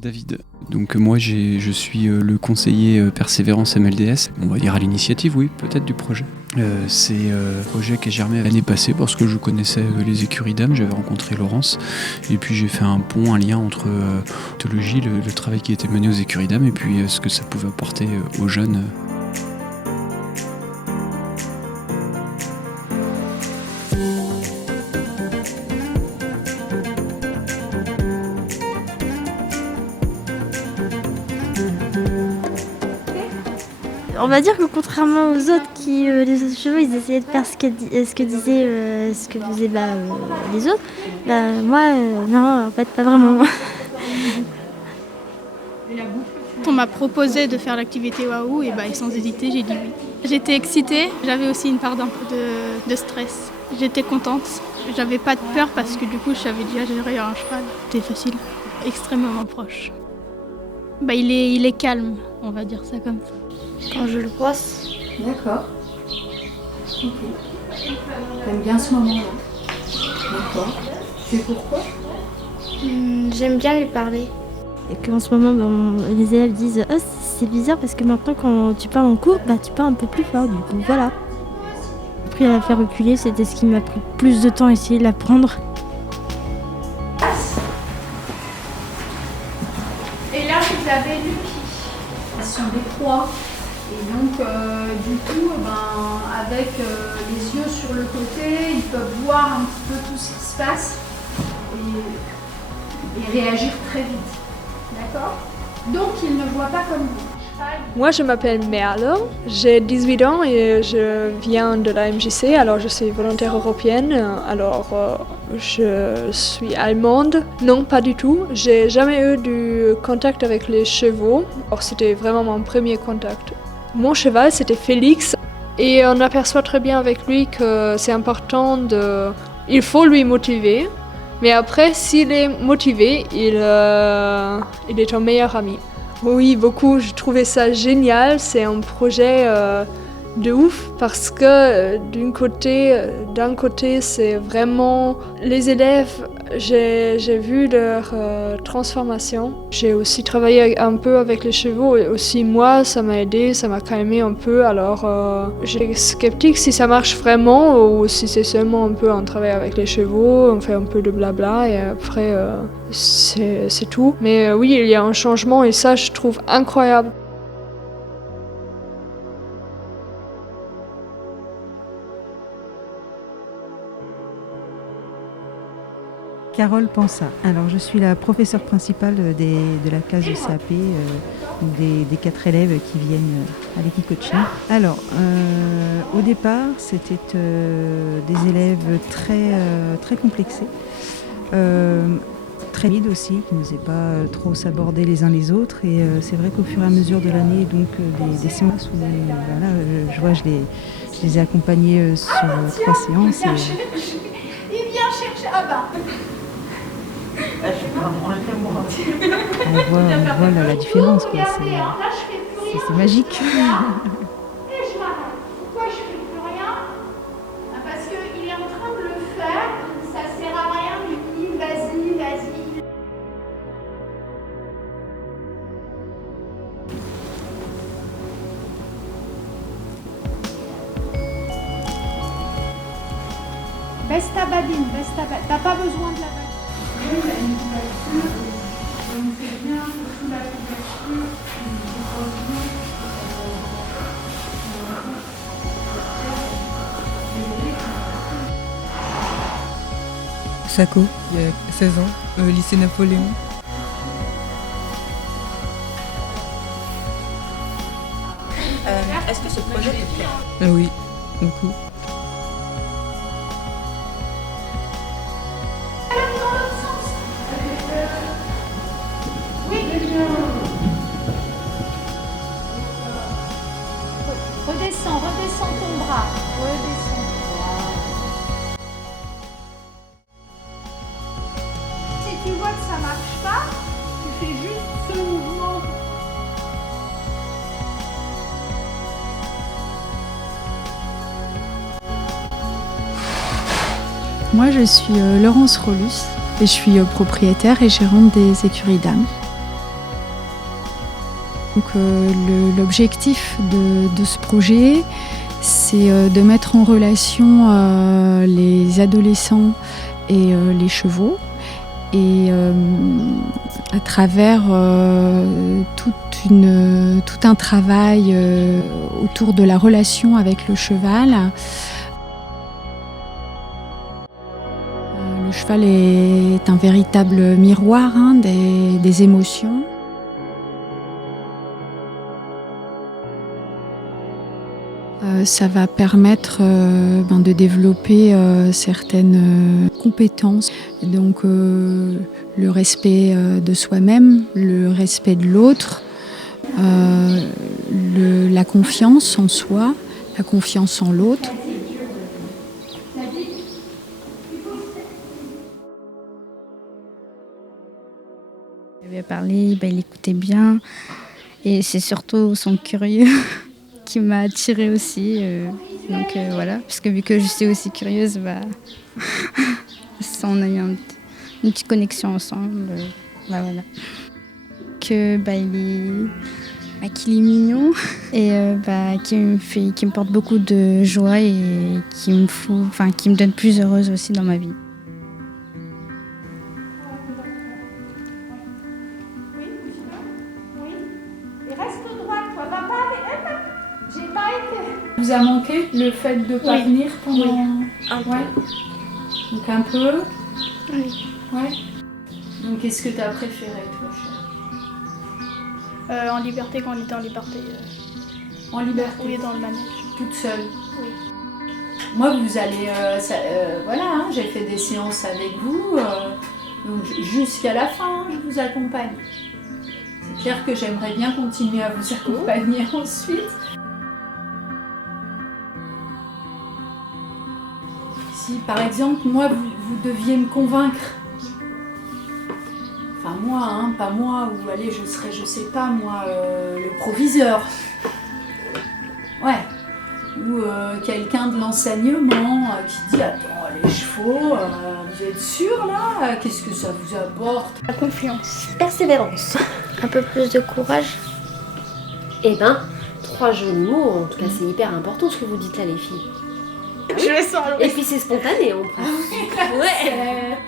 David. Donc moi je suis le conseiller persévérance MLDS, on va dire à l'initiative, oui, peut-être du projet. C'est un projet qui a germé l'année passée parce que je connaissais les écuries d'âme, j'avais rencontré Laurence et puis j'ai fait un pont, un lien entre théologie, le travail qui était mené aux écuries d'âme et puis ce que ça pouvait apporter aux jeunes. On va dire que contrairement aux autres qui, les autres chevaux, ils essayaient de faire ce que faisaient les autres, moi, non, en fait, pas vraiment. On m'a proposé de faire l'activité Waouh et sans hésiter, j'ai dit oui. J'étais excitée, j'avais aussi une part d'un peu de stress. J'étais contente, j'avais pas de peur parce que du coup je savais déjà gérer un cheval. C'était facile, extrêmement proche. Il est calme, on va dire ça comme ça. Quand je le brosse. D'accord. Ok. T'aimes bien ce moment-là. D'accord. C'est pourquoi ? J'aime bien lui parler. Et qu'en ce moment, les élèves disent « Oh, c'est bizarre parce que maintenant quand tu parles en cours, tu parles un peu plus fort, du coup, voilà. » Après, à la faire reculer, c'était ce qui m'a pris plus de temps à essayer de l'apprendre. Et là, vous avez Lucky. Sur des croix. Et donc, du coup, avec les yeux sur le côté, ils peuvent voir un petit peu tout ce qui se passe et réagir très vite. D'accord ? Donc, ils ne voient pas comme vous. Moi, je m'appelle Merle, j'ai 18 ans et je viens de la MJC, alors je suis volontaire européenne, alors je suis allemande. Non, pas du tout, j'ai jamais eu du contact avec les chevaux, alors c'était vraiment mon premier contact. Mon cheval, c'était Félix, et on aperçoit très bien avec lui que c'est important il faut lui motiver, mais après, s'il est motivé, il est ton meilleur ami. Oui, beaucoup. Je trouvais ça génial. C'est un projet de ouf parce que d'un côté, c'est vraiment les élèves. J'ai vu leur transformation. J'ai aussi travaillé un peu avec les chevaux et aussi moi, ça m'a aidé, ça m'a calmé un peu. Alors, j'étais sceptique si ça marche vraiment ou si c'est seulement un peu un travail avec les chevaux, on fait un peu de blabla et après c'est tout. Mais oui, il y a un changement et ça, je trouve incroyable. Carole Pensa. Alors, je suis la professeure principale de la classe de CAP, des 4 élèves qui viennent à l'équipe coaching. Alors, au départ, c'était des élèves très complexés, très vides aussi, qui n'osaient pas trop s'aborder les uns les autres. Et c'est vrai qu'au fur et à mesure de l'année, donc des séances où je les ai accompagnés sur 3 séances. Il vient chercher. On voit la différence, quoi. C'est magique. Et je m'arrête. Pourquoi je fais plus rien ? Parce qu'il est en train de le faire, ça sert à rien, lui dit vas-y. Baisse ta babine. T'as pas besoin de la babine. Il a une couverture, donc c'est bien, surtout la couverture, Sako, il y a 16 ans, lycée Napoléon. Est-ce que ce projet te plaît ? Oui, beaucoup. Redescends ton bras. Redescends. Si tu vois que ça marche pas, tu fais juste ce mouvement. Moi, je suis Laurence Rolus et je suis propriétaire et gérante des écuries d'âme. Donc l'objectif de ce projet, c'est de mettre en relation les adolescents et les chevaux, et à travers tout un travail autour de la relation avec le cheval. Le cheval est un véritable miroir des émotions. Ça va permettre de développer certaines compétences, donc le respect de soi-même, le respect de l'autre, la confiance en soi, la confiance en l'autre. Il avait parlé, il écoutait bien, et c'est surtout son curieux qui m'a attirée aussi. Donc voilà, parce que vu que je suis aussi curieuse, on a eu une petite connexion ensemble. Voilà. Qu'il est mignon et qui me porte beaucoup de joie et qui me donne plus heureuse aussi dans ma vie. Vous a manqué le fait de ne pas venir pendant... Oui. Donc un peu. Oui. Ouais. Donc qu'est-ce que tu as préféré, toi, cher? En liberté, quand on était en liberté. En liberté? Oui, dans le manège. Toute seule? Oui. Moi, vous allez... j'ai fait des séances avec vous. Donc jusqu'à la fin, je vous accompagne. C'est clair que j'aimerais bien continuer à vous accompagner ensuite. Si par exemple, moi, vous deviez me convaincre, enfin moi, pas moi, ou allez, je serais, je sais pas moi, le proviseur, ouais, ou quelqu'un de l'enseignement qui dit, attends, les chevaux, vous êtes sûr là? Qu'est-ce que ça vous apporte? La confiance. Persévérance. Un peu plus de courage. 3 jolis mots, en tout cas c'est hyper important ce que vous dites là les filles. Je le sens. Et puis c'est spontané en plus. Ouais.